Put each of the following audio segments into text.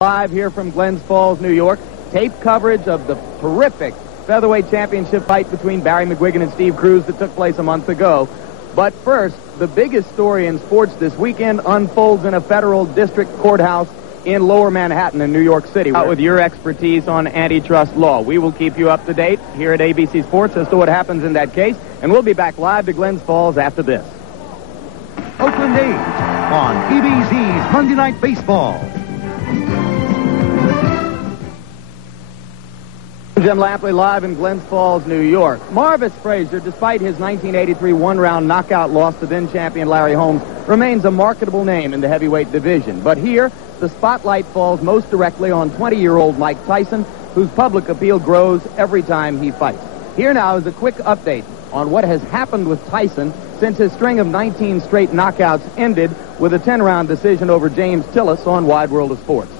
Live here from Glens Falls, New York. Tape coverage of the terrific featherweight championship fight between Barry McGuigan and Steve Cruz that took place a month ago. But first, the biggest story in sports this weekend unfolds in a federal district courthouse in Lower Manhattan in New York City. With your expertise on antitrust law, we will keep you up to date here at ABC Sports as to what happens in that case, and we'll be back live to Glens Falls after this. Oakland A's on ABC's Monday Night Baseball. Jim Lampley live in Glens Falls, New York. Marvis Frazier, despite his 1983 one-round knockout loss to then-champion Larry Holmes, remains a marketable name in the heavyweight division. But here, the spotlight falls most directly on 20-year-old Mike Tyson, whose public appeal grows every time he fights. Here now is a quick update on what has happened with Tyson since his string of 19 straight knockouts ended with a 10-round decision over James Tillis on Wide World of Sports.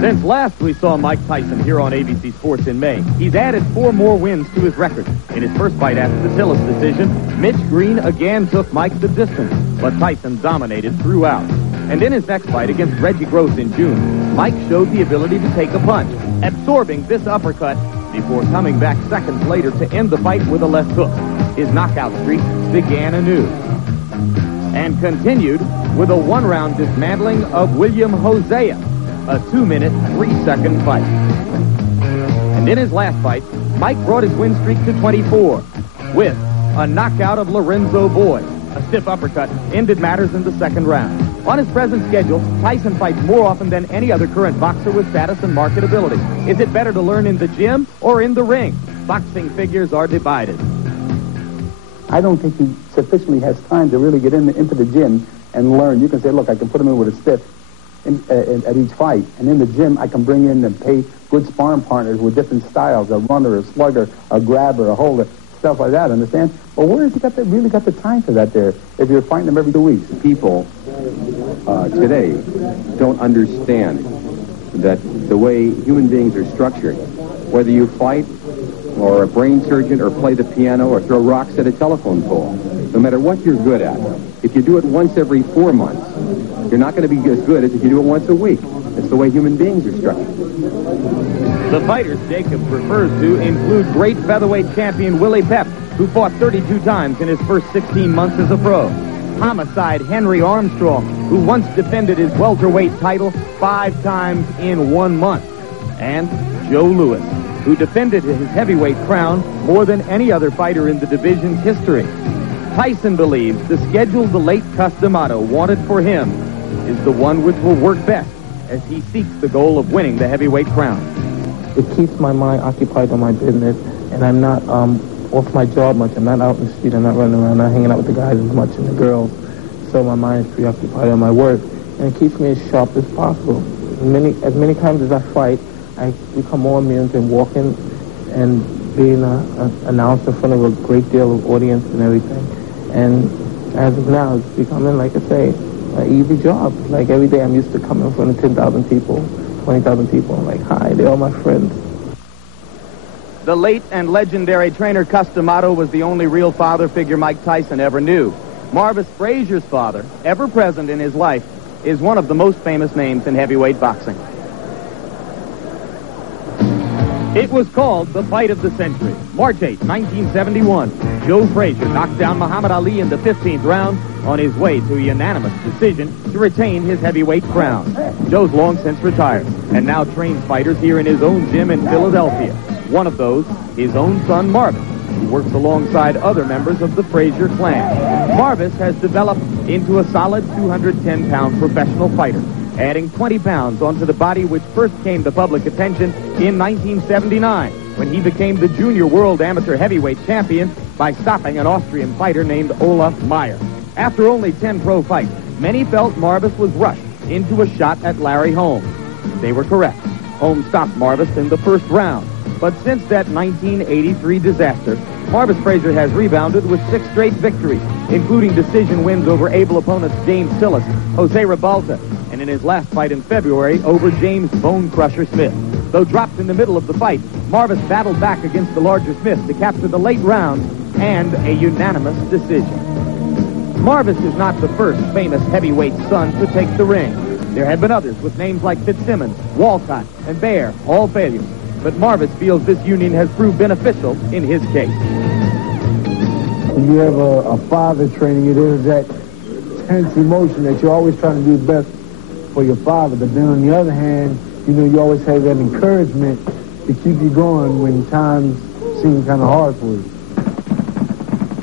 Since last we saw Mike Tyson here on ABC Sports in May, he's added 4 more wins to his record. In his first fight after the Tillis decision, Mitch Green again took Mike the distance, but Tyson dominated throughout. And in his next fight against Reggie Gross in June, Mike showed the ability to take a punch, absorbing this uppercut before coming back seconds later to end the fight with a left hook. His knockout streak began anew and continued with a one-round dismantling of William Hosea, a 2-minute, 3-second fight. And in his last fight, Mike brought his win streak to 24 with a knockout of Lorenzo Boyd. A stiff uppercut ended matters in the second round. On his present schedule, Tyson fights more often than any other current boxer with status and marketability. Is it better to learn in the gym or in the ring? Boxing figures are divided. I don't think he sufficiently has time to really get into the gym and learn. You can say, look, I can put him in with a stiff at each fight. And in the gym, I can bring in and pay good sparring partners with different styles, a runner, a slugger, a grabber, a holder, stuff like that, understand? Well, where has he really got the time for that there if you're fighting them every 2 weeks? People today don't understand that the way human beings are structured, whether you fight or a brain surgeon or play the piano or throw rocks at a telephone pole, no matter what you're good at, if you do it once every 4 months, you're not going to be as good as if you do it once a week. It's the way human beings are structured. The fighters Jacob refers to include great featherweight champion Willie Pep, who fought 32 times in his first 16 months as a pro. Homicide Henry Armstrong, who once defended his welterweight title 5 times in 1 month. And Joe Louis, who defended his heavyweight crown more than any other fighter in the division's history. Tyson believes the schedule the late Cus D'Amato wanted for him is the one which will work best as he seeks the goal of winning the heavyweight crown. It keeps my mind occupied on my business, and I'm not off my job much. I'm not out in the street. I'm not running around, not hanging out with the guys as much and the girls. So my mind is preoccupied on my work, and it keeps me as sharp as possible. As many times as I fight, I become more immune to walking and being announced in front of a great deal of audience and everything. And as of now, it's becoming, like I say, an easy job. Like every day I'm used to coming in front of 10,000 people, 20,000 people. I'm like, hi, they're all my friends. The late and legendary trainer Cus D'Amato was the only real father figure Mike Tyson ever knew. Marvis Frazier's father, ever present in his life, is one of the most famous names in heavyweight boxing. It was called the fight of the century. March 8, 1971, Joe Frazier knocked down Muhammad Ali in the 15th round on his way to a unanimous decision to retain his heavyweight crown. Joe's long since retired and now trains fighters here in his own gym in Philadelphia. One of those, his own son Marvis, who works alongside other members of the Frazier clan. Marvis has developed into a solid 210-pound professional fighter, adding 20 pounds onto the body which first came to public attention in 1979 when he became the junior world amateur heavyweight champion by stopping an Austrian fighter named Olaf Meyer. After only 10 pro fights, many felt Marvis was rushed into a shot at Larry Holmes. They were correct. Holmes stopped Marvis in the first round. But since that 1983 disaster, Marvis Frazier has rebounded with 6 straight victories, including decision wins over able opponents James Tillis, Jose Ribalta, and in his last fight in February over James Bone Crusher Smith. Though dropped in the middle of the fight, Marvis battled back against the larger Smith to capture the late rounds and a unanimous decision. Marvis is not the first famous heavyweight son to take the ring. There had been others with names like Fitzsimmons, Walcott, and Bear, all failures. But Marvis feels this union has proved beneficial in his case. When you have a father training you, there's that tense emotion that you're always trying to do the best for your father. But then on the other hand, you know, you always have that encouragement to keep you going when times seem kind of hard for you.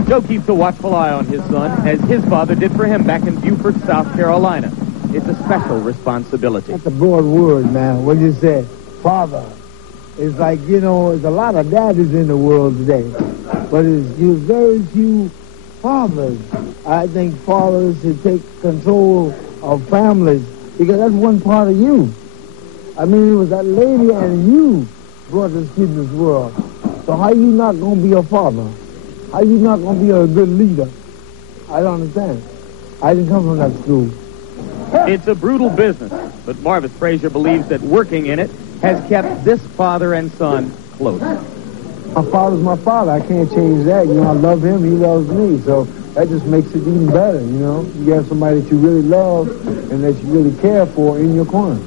Joe keeps a watchful eye on his son, as his father did for him back in Beaufort, South Carolina. It's a special responsibility. That's a broad word, man. What you say? Father. It's like, you know, there's a lot of daddies in the world today, but there's very few fathers. I think fathers should take control of families, because that's one part of you. I mean, it was that lady and you brought this kid in this world. So how you not going to be a father? How you not going to be a good leader? I don't understand. I didn't come from that school. It's a brutal business, but Marvis Frazier believes that working in it has kept this father and son close. My father's my father. I can't change that. You know, I love him. He loves me. So that just makes it even better, you know. You have somebody that you really love and that you really care for in your corner.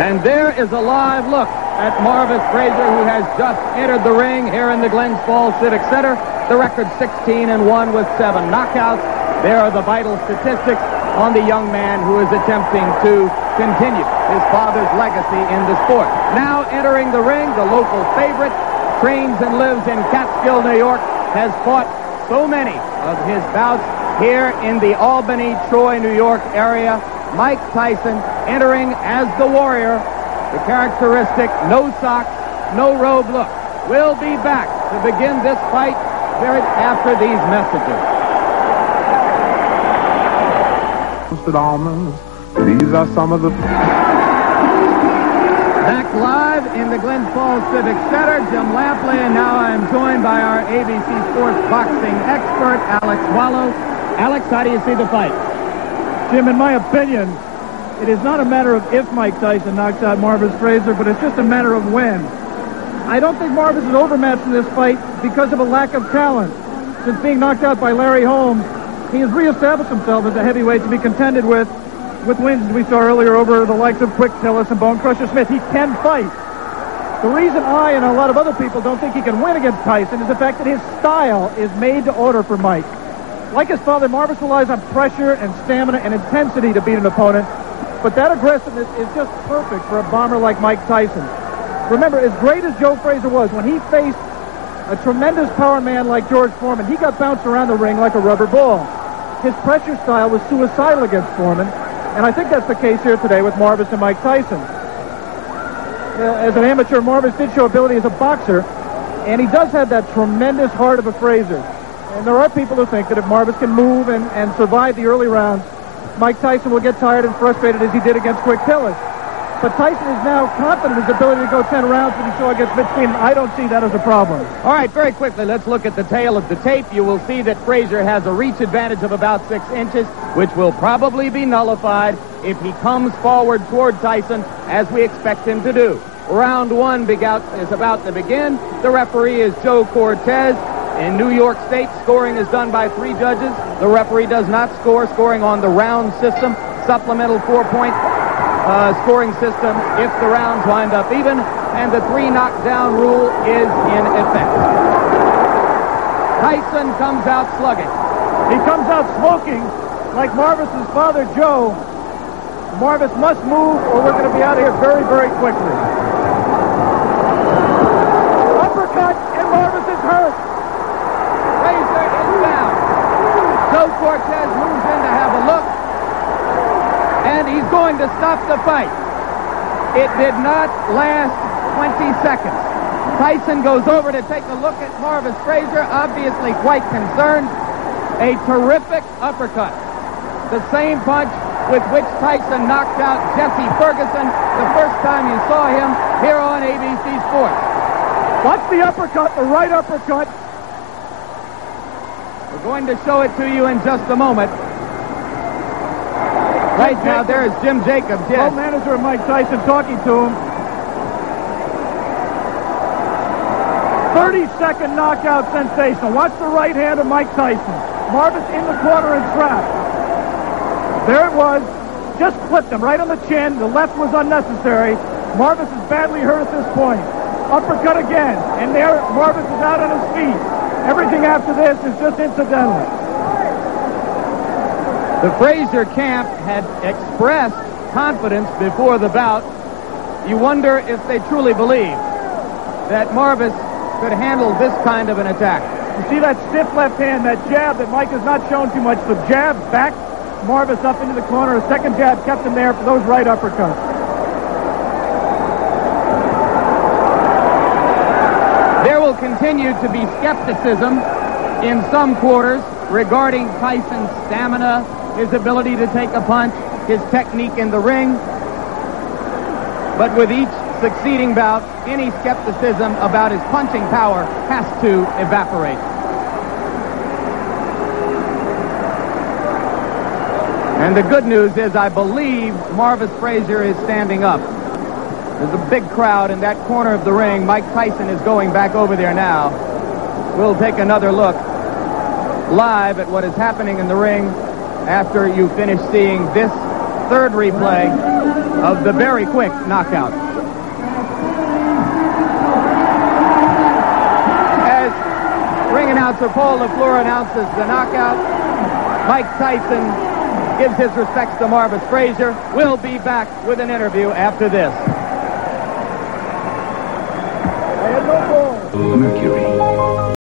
And there is a live look at Marvis Frazier, who has just entered the ring here in the Glens Falls Civic Center. The record 16-1 with 7 knockouts. There are the vital statistics on the young man who is attempting to continue his father's legacy in the sport. Now entering the ring, the local favorite, trains and lives in Catskill, New York, has fought so many of his bouts here in the Albany, Troy, New York area. Mike Tyson entering as the warrior, the characteristic no socks, no robe look. We'll be back to begin this fight right after these messages. Roasted almonds. These are some of the... Back live in the Glens Falls Civic Center, Jim Lampley, and now I'm joined by our ABC Sports boxing expert, Alex Wallow. Alex, how do you see the fight? Jim, in my opinion, it is not a matter of if Mike Tyson knocks out Marvis Frazier, but it's just a matter of when. I don't think Marvis is overmatched in this fight because of a lack of talent. Since being knocked out by Larry Holmes, he has reestablished himself as a heavyweight to be contended with wins we saw earlier over the likes of Quick Tillis and Bone Crusher Smith. He can fight. The reason I and a lot of other people don't think he can win against Tyson is the fact that his style is made to order for Mike. Like his father, Marvis relies on pressure and stamina and intensity to beat an opponent, but that aggressiveness is just perfect for a bomber like Mike Tyson. Remember, as great as Joe Frazier was, when he faced a tremendous power man like George Foreman, he got bounced around the ring like a rubber ball. His pressure style was suicidal against Foreman, and I think that's the case here today with Marvis and Mike Tyson. As an amateur, Marvis did show ability as a boxer, and he does have that tremendous heart of a Frazier. And there are people who think that if Marvis can move and survive the early rounds, Mike Tyson will get tired and frustrated as he did against Quick Tillis. But Tyson is now confident in his ability to go 10 rounds when he saw against Mitch Keenan. I don't see that as a problem. All right, very quickly, let's look at the tail of the tape. You will see that Frazier has a reach advantage of about 6 inches, which will probably be nullified if he comes forward toward Tyson, as we expect him to do. Round 1 is about to begin. The referee is Joe Cortez. In New York State, scoring is done by 3 judges. The referee does not score, scoring on the round system, supplemental 4-point scoring system if the rounds wind up even, and the 3 knockdown rule is in effect. Tyson comes out slugging. He comes out smoking like Marvis's father, Joe. Marvis must move or we're going to be out of here very, very quickly. Uppercut, and Marvis is hurt. Frazier is down. Joe Cortez moves in to have a look, and he's going to stop the fight. It did not last 20 seconds. Tyson goes over to take a look at Marvis Frazier, obviously quite concerned. A terrific uppercut. The same punch with which Tyson knocked out Jesse Ferguson the first time you saw him here on ABC Sports. Watch the uppercut, the right uppercut. We're going to show it to you in just a moment. Right now, there is Jim Jacobs, yes. Co-manager of Mike Tyson talking to him. 30-second knockout sensation. Watch the right hand of Mike Tyson. Marvis in the corner and trapped. There it was. just flipped him right on the chin. The left was unnecessary. Marvis is badly hurt at this point. Uppercut again, and there Marvis is out on his feet. Everything after this is just incidental. The Frazier camp had expressed confidence before the bout. You wonder if they truly believe that Marvis could handle this kind of an attack. You see that stiff left hand, that jab that Mike has not shown too much. The jab backed Marvis up into the corner. A second jab kept him there for those right uppercuts. There will continue to be skepticism in some quarters regarding Tyson's stamina, his ability to take a punch, his technique in the ring. But with each succeeding bout, any skepticism about his punching power has to evaporate. And the good news is I believe Marvis Frazier is standing up. There's a big crowd in that corner of the ring. Mike Tyson is going back over there now. We'll take another look live at what is happening in the ring after you finish seeing this third replay of the very quick knockout. As ring announcer Paul LaFleur announces the knockout, Mike Tyson gives his respects to Marvis Frazier. We'll be back with an interview after this. Mercury.